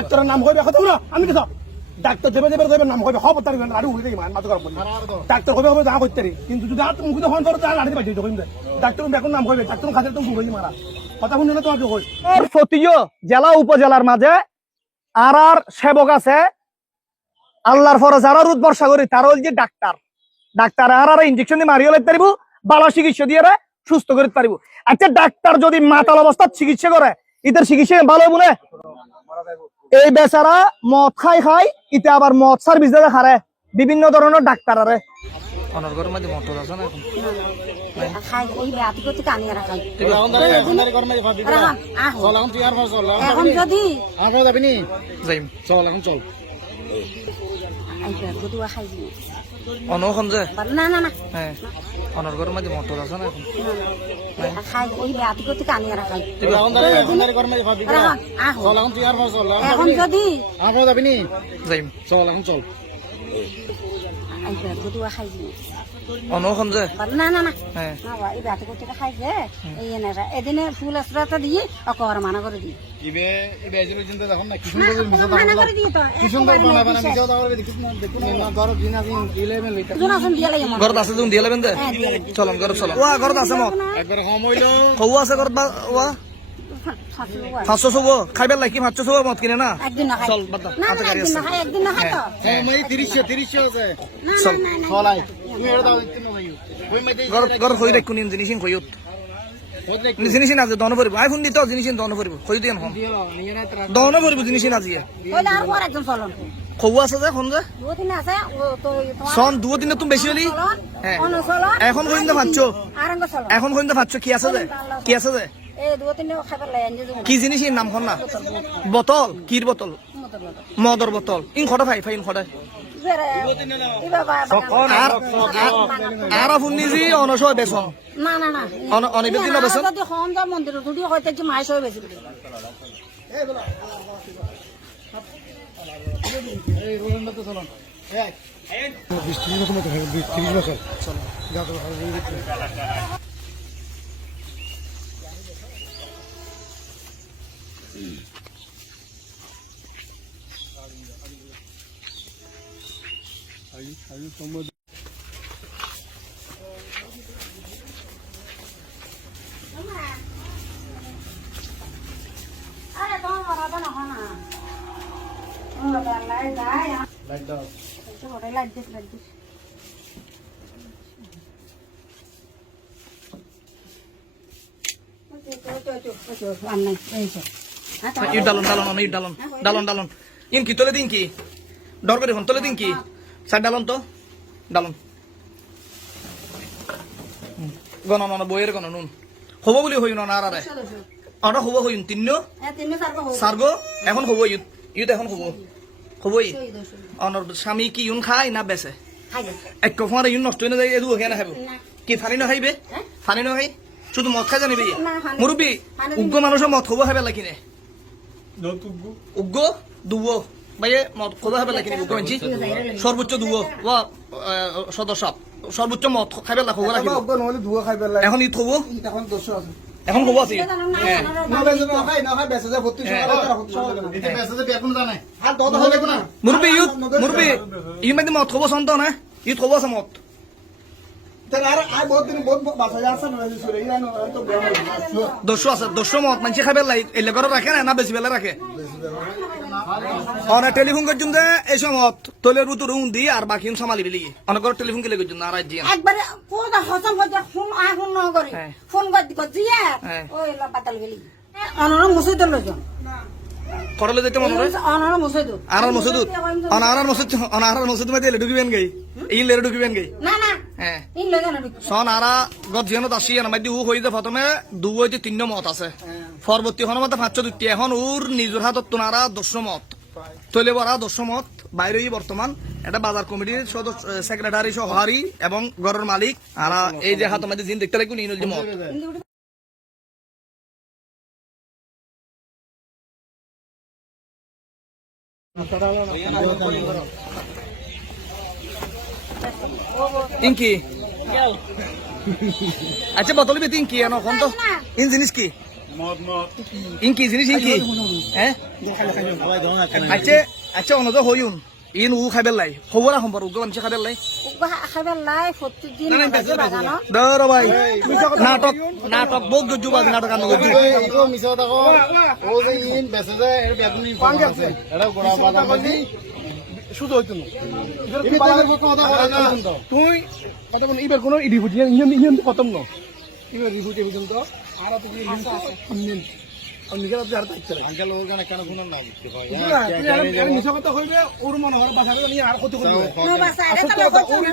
ডাক্তারের নাম কইবে কথা বলো আমি কি ডাক্তার দেবে দেবে দেবে নাম কইবে খবর তার লাড়ি উড়ে দেই মান মাথা খারাপ বলি ডাক্তার কইবে হবে যা করতে রে কিন্তু যদি আর মুখে ফোন করো তাহলে লাড়ি বাজি কইবে ডাক্তার এখন নাম কইবে ডাক্তার খাতে তুমি গুলি মারা কথা শুনে না তোমাকে কই ফতিও জেলা উপজেলার মাঝে আর সেবক আছে আল্লাহর ফরজ আর রুদ বর্ষা করি তার ওই যে ডাক্তার আর ইনজেকশন দিয়ে মারিয়ে লাইতে পারিব ভালো চিকিৎসা দিয়ে সুস্থ করতে পারিব আচ্ছা ডাক্তার যদি মাতাল অবস্থায় চিকিৎসা করে ইতার চিকিৎসা ভালো হবো না এই বেচারা মদ খাই ইতে আবার মদ সার বিজে হারে বিভিন্ন ধরনের ডাক্তার আরে অনখন যে না না না হ্যাঁ অনর ঘরের মধ্যে মোটর আছে না খাই ওই রাতি করতে কানি আর খাই এখন যদি যাইম চল এখন চল খাই অনখন যে না না না হ্যাঁ এই রাতি করতে খাই যে এই এদিনে ফুল আসরাটা দিয়ে অকর মানা করে দিই ইবে ইবে এজুর চিন্তা দেখুন না কি সুন্দর মিছা মানা করে দিই তো কি সুন্দর বানা মিছা দাও করে দেখুন না গরব দিনা দিন ইলেভেন লইতা জোনাসন দিয়া লাগে ঘরত আছে তুমি দিয়ে লেবেন দে চলন ঘর চলন ওয়া ঘরত আছে মত একবার কম হইলো হউ আছে ঘরত ওয়া 500 সব খাইবার লাগি 500 সব মত কিনে না একদিন না খাই চল বাদ না হাতে গাড়ি একদিন আছে না খাই একদিন না খাই তো হ্যাঁ মই 30 আছে চল চলাই তুমি এর দাও দিতে না ভাইও ওই মধ্যে ঘর হই রাখ কোন জিনিস কইত জিনিস না যে দন পড়ব আইফোন দিতে জিনিস দন পড়ব কই দিন হন দন পড়ব জিনিস না জিয়ে ওই আর পর একদম চলন খৌ আছে যে কোন যে দুদিন আছে ও তো সন দুদিন তুমি বেশি হলি হ্যাঁ এখন কইন্দা পাচ্ছো আরঙ্গ চলন এখন কইন্দা পাচ্ছো কি আছে যে এই দুদিন খাবার লাই আনজে কি জিনিস এর নাম কোন না বোতল কির বোতল মদর বোতল ইন খড়া ফাইন খড়া আর আপনি জি অনস বেসন না না না অনিবেদিন বেসন যদি হন যা মন্দির দুটি হইতে কি মাইস হয়ে বেশি এই রোলন্ডা তো চলন এই 20-30 বছর মতো 20-30 বছর চল যা তো আরে তোমার বাবা না হয় না লাইট দাও লাইট দাও লাইট দিস ইট ডালন ইন কি তোলে দিন কি ডর করে হন তোলে দিন কি সাইড ডালন তো ডালন গণন বইয়ের গণন হব বলি হই না আর আরে অন হব হইন তিন্ন সারগো এখন হব ইউত এখন হব অনর স্বামী কি ইউন খাই না বেছে এক কফারে ইউন নষ্ট হয়ে যায় এদু হেনা খাবো কি ফানি না খাইবে ফানি না খাই শুধু মদ খাই জানিবি মুরব্বী উগ্র মানুষের মদ খবর খাবে লাগিনে উগ্র দুবো ভাইয়ে মদ খবর খাবে লাগিনে উগ্র মানছি সর্বোচ্চ দুবো ওয়া সদস্য সর্বোচ্চ মদ খাইবে লাখ খবর রাখিব এখন ই থবো এখন খবর আছে মুরব্বী ই মানে মদ খবর সন্ত না ই খবর আছে মদ দস্যু মত মানুষ খাবে এলে করে রাখে না বেশি বেলা রাখে অনেক টেলিফোন করছুন যে এই সময় তলের বুতুর দি আর বাকি সামালি বেলি অনেক করে টেলিফোন কেলে করছুন আর আজি একবারে কোন হসম হতে ফোন ফোন ন করে ফোন করছি ওই বাতাল বেলি অনর মুসুদ লজন করলে যেতে মনে হয় অনর মুসুদ অনারার মুসুদ মধ্যে ঢুকিবেন গাই এই লেরে ঢুকিবেন গাই না না হ্যাঁ ইন লজন সন আরা গত জিয়ানত আসি না মাইদি উ হইতে প্রথমে দু হইতে তিন মত আছে পরবর্তী হন মত 5 এখন ওর নিজের হাতত তোনারা 10 মত তলে বড়া 10 মত বাইরে বর্তমান এটা বাজার কমিটির সদস্য সেক্রেটারি সহকারী এবং ঘরের মালিক আর এই যে হাত মধ্যে জিন দেখতে লাগবে নিন যে মত ইনকি আচ্ছা বতল বেতি ইনকি এখন তো ইন জিনিস কি ইনকি জিনিস ইনকি হ্যাঁ আচ্ছা আচ্ছা অনদ হইউন ইন উ খাইবেল লাই খবর সম্পর উগ মানুষ খাইবেল লাই খাবার লাই 70 দিন বাগানো দর ভাই নাটক নাটক বহুত গজু বাগ নাটক আনো গজু শুধু হইতো না তুই কথা বল এবার কোনো ইডি বুঝি ইন খতম ন এবার রিভুটি পর্যন্ত আর তো কি আমিন অন্যকে আর থাকছে না আঙ্কেল ওর গানে কেন শুনুন না তুই নিশা কথা কইবে ওর মনে হয় বাসা করে নিয়ে আর কত করবে নো বাসা এটা তো কথা না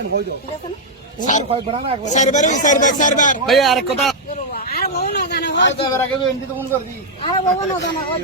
ইন হই দাও স্যার কয় বড় না সারবার ভাই আরেক কথা আর বউ না জানা হয় এবার আগে এমনি তো ফোন কর দি আর বউ না জানা হয়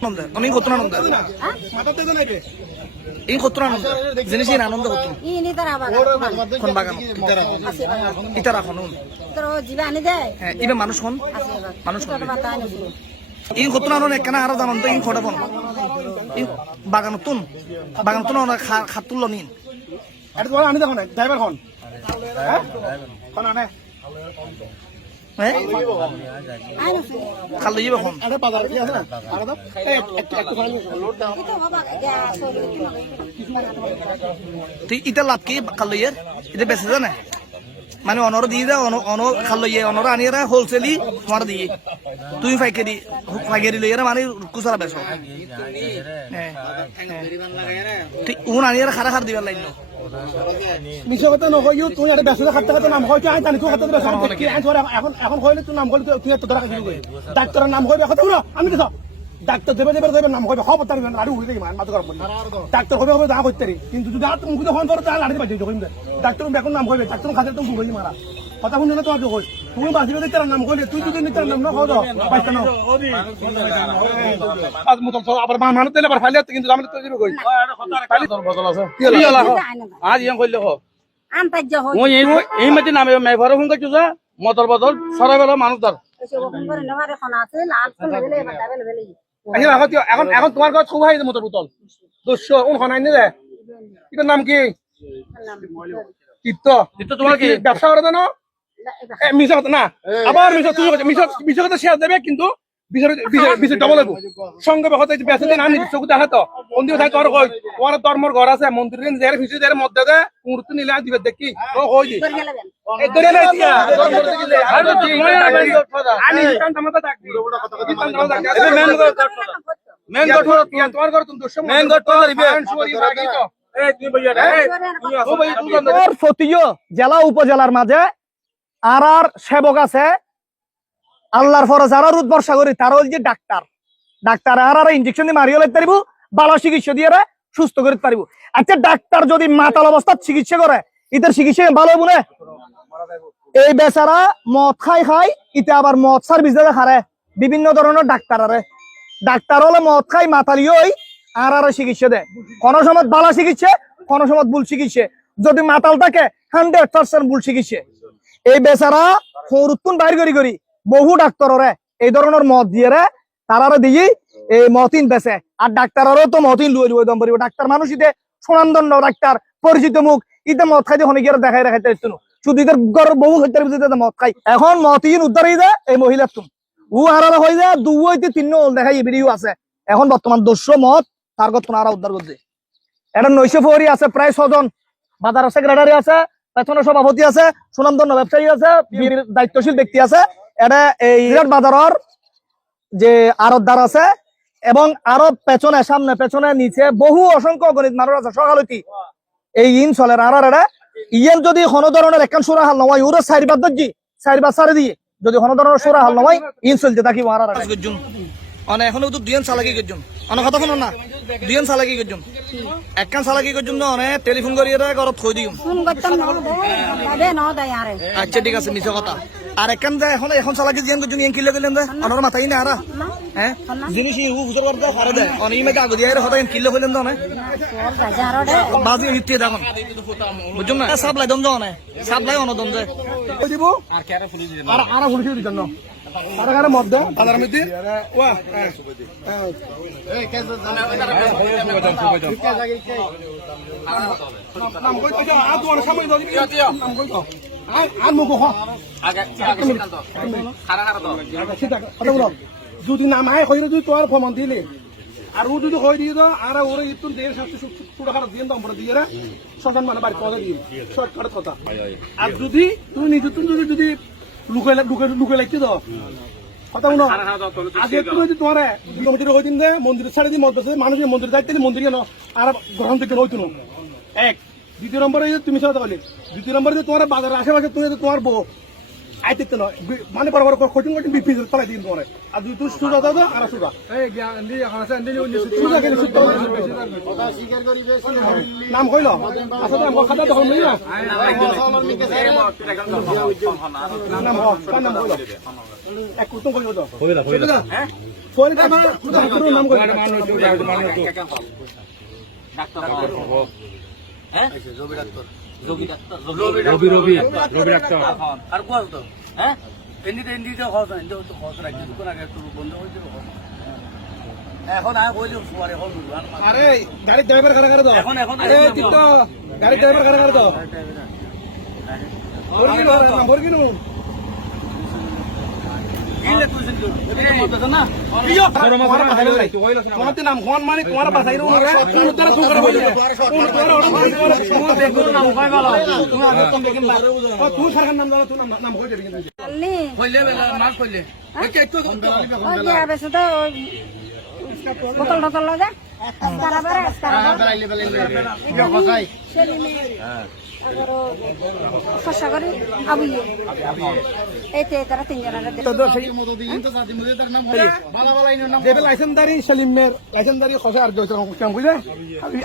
আনন্দ অনেক কত আনন্দ মাথাতে তো নাকি এই কত আনন্দ জিনিসের আনন্দ কত ইনি তারা বাগান কোন বাগান ইতারা খনুন তোর জিবা আনি দে হ্যাঁ ইবে মানুষ কোন মানুষ কোন ইন কত আনন্দ একখানা আর আনন্দ ইন খড়া ফোন ইন বাগানতুন খাতুল নিন এটা তো আমি দেখো না ড্রাইভার কোন হ্যাঁ কোন আনে হ্যাঁ আইনো খালি যাবে কোন আরে বাজার কি আছে না আরে দাও একটু ফাইল লোড দাও তো বাবা গ্যাস হলো তুই ইটা লাভ কি খালি এর এটা বেঁচে জানে মানে অনর দিয়ে দে অন খালি অনর আনিয়ে হোলসেলি তোমার দিয়ে তুই ফাইকারি লইয়া মানে কুসারা বেচো ঠিক উন আনিয়ে খারা খার দিবার লাইন মিশো কথা নকই তুই আর বেসরে খাতে খাতে নাম হয় আই জানি তুই খাতে বেসরে কি আই তোর এখন কইলে তুই নাম কইলে তুই তো ধরা শুরু কই ডাক্তারের নাম কইবে কথা বলো আমি দেখো ডাক্তার দেবে নাম কইবে খবর তার লাড়ি উড়ে দেই মাথা গরম বলি ডাক্তার কইবে যা কইতে কিন্তু যদি আর মুখ ফোন করে তাহলে লাড়ি বাজে কইম ডাক্তার বেকন নাম কইবে ডাক্তার খাতে তো ঘুরে মারা কথা শুনে না তো কই তুমি বাসিবে তার নাম কইলে তুই যদি তার নাম না কই দাও পাইছ না আজ মত আবার মানুষ তেলে আবার ফাইলে কিন্তু আমি তো দিবে কই ফাইলে তোর বদল আছে কি হলো আজ ইয়াং কইলে হ আন্তাজ্য হয় মই এই মাটি নামে মেঘরে ফোন করছো যা মতর বদল সরাবেলা মানুষ ধর এসে ওখান করে নেমারে কোন আছে লাল কোন বেলে বাটা বেলে এখন তোমার কাছে খুব হাই মতর বোতল 200 কোন খানাই নিলে এটার নাম কি চিত্ত তোমার কি ব্যবসা করে জানো মিশা কথা না আবার মিশা কথা শেয়ার দেবে কিন্তু বিচার ডবল হইব সঙ্গে কথা বেসে দিন আমি চোখ দেখা তো বন্ধু থাকে তোর কই তোমার ধর্মর ঘর আছে মন্দিরের যারা ফিসে যারা মধ্যে দে মুহূর্ত নিলে দিবে দেখি ও কই দি এই দরে না দিয়া ধর্মর দিলে আর তো আমি কান্তামাতা ডাকবি মেন গট তোমার ঘর তুমি 200 মেন গট দিবে এই তুমি ভাইয়া ও ভাই তোর ফতিও জেলা উপজেলার মাঝে আর সেবক আছে আল্লাহর ফরজ আর রুদ বর্ষা করি তার যে ডাক্তার আর ইনজেকশন দিয়ে মারিয়ে লাইতে পারিব ভালো চিকিৎসা দিয়ে সুস্থ করতে পারিব আচ্ছা ডাক্তার যদি মাতাল অবস্থায় চিকিৎসা করে ইতার চিকিৎসা ভালো হবো না এই বেচারা মদ খাই ইতে আবার মদ সার্ভিস দিয়ে খারে বিভিন্ন ধরনের ডাক্তার হলে মদ খাই মাতালি হই আর চিকিৎসা দেয় কোনো সময় ভালো চিকিৎসা কোনো সময় ভুল চিকিৎসা যদি মাতাল থাকে 100% ভুল চিকিৎসা এই বেচারা সৌরুত্তুন বাইর করি বহু ডাক্তাররে এই ধরনের মদ দিয়ে তারা দিয়ে এই মতিন বেছে আর ডাক্তারেরও তো মতিন লুয়ে লুয়ে দম পারিব ডাক্তার মানুষ ইতে সুনামদণ্ড ডাক্তার পরিচিত মুখ ইতে মদ খাইতে হনে গিয়ে দেখাই রাখাইতে শুনো শুধু ইদের ঘর বহু হইতে মদ খাই এখন মতিন উদ্ধার হয়ে যায় এই মহিলার তুম ও হারালে হয়ে যায় 2 হইতে 3 দেখাই ভিডিও আছে এখন বর্তমান 200 মদ তার কথা আর উদ্ধার করছে এটা 900 ফরি আছে প্রায় 6 জন বাজার সেক্রেটারি আছে পেছনে সভাপতি আছে সুনামধন্য ব্যবসায়ী আছে দায়িত্বশীল ব্যক্তি আছে এটা এই বাজারের যে আড়তদার আছে এবং আরো সামনে পেছনে নিচে বহু অসংখ্য গণিত মানুষ আছে সকালতি এই ইন চলের আর এটা ইয়েন যদি কোনো ধরনের একখান সুরা হাল নয় ওরা 4 বার দজি 4 বার সারে দিয়ে যদি কোনো ধরনের সুরা হাল নয় ইন চলতে থাকি আর অনে এখনো তো দুইজন চালাকি করছেন অনেক কথা শুনো না দুইজন চালাকি করছেন একখান চালাকি করছেন না অনে টেলিফোন করিয়ে ঘরত থই দিম ফোন করতাম না দেয় আরে আচ্ছা ঠিক আছে মিছা কথা আর একখান যায় এখন চালাকি জিয়ান করছেন ইন কিলো কইলেন অনর মাথাই না আরা হ্যাঁ জিনিস উ বুঝর করতে পারে দে অনি মে কাগজ দিয়ে হতা ইন কিলো কইলেন না বাজি হিতে দেখুন বুঝুন না সাপ্লাই দম যাও না সাপ্লাই অন দম যায় দিব আর ফুলি দিতেন না আর কারে মদ দাও বাজার মধ্যে ওয়া এই কেস নাম কই তো আ তো সামনে দাও নাম কই তো আর মুখ যদি নামায় হইলে যদি তোমার ফমন দিলে আর ও যদি হয়ে দিয়ে দাও আর ওরা ইতুন দেড় শাস্তি ছোট খারাপ দিয়ে দাম দিয়ে শ্মশান মানে বাড়ি পদে দিয়ে শর্টকাট কথা আর যদি তুমি নিজে তুমি যদি লুকে লাগতে দাও কথা শুনো আগে তুমি যদি তোমার মন্দিরে হয়ে দিন মন্দিরের ছাড়ে দিয়ে মন্দির মানুষের মন্দিরে যাইতে মন্দির কেন আর গ্রহণ থেকে হইতো না এক দ্বিতীয় নম্বরে তুমি সাথে বলি দ্বিতীয় নম্বরে তোমার বাজারের আশেপাশে তুমি তোমার বউ আইতে নয় মানে বড় বড় কঠিন কঠিন বিপি তলাই দিন তোমার আর দুই তুই সুজা দাও আর সুজা নাম কইল আসলে নাম খাতা তখন নেই না নাম নাম কইল এক কুতুম কইল তো হ্যাঁ কইল নাম কইল হ্যাঁ রবি ডাক্তার আর কোয়া তো হ্যাঁ এন্ডি তো খরচ নাই তো খরচ রাখি কোন আগে তো বন্ধ হইছে এখন আয় কইলি সুয়ারে হল আরে গাড়ি ড্রাইভার কারা দাও এখন আরে কিন্তু গাড়ি ড্রাইভার কারা দাও বর্গিনো কিলে তুই সিন এটা মত না তোমার নাম কোন মানে তোমার বাসাই রো না কোন তোরা তো করে বলি কোন তোরা ওটা দেখো নাম কই বলো তুমি আগে তো দেখেন না তুই সরকার নাম দাও তুই নাম কই দেবি কিন্তু কইলে বেলা মাছ কইলে একে একটু কম দাও ওই যে বেশি তো বোতল টোতল লাগে স্কারাবার খসা করে আবুয়ে এইতে তারা তিনজনের দেবে লাইসেন্সদারি সেলিমের লাইসেন্সদারি খসা আর কেমন বুঝলে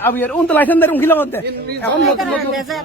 আবি আর উন তো লাইসেন্সদারি উনখিলা করতে এখন দেশে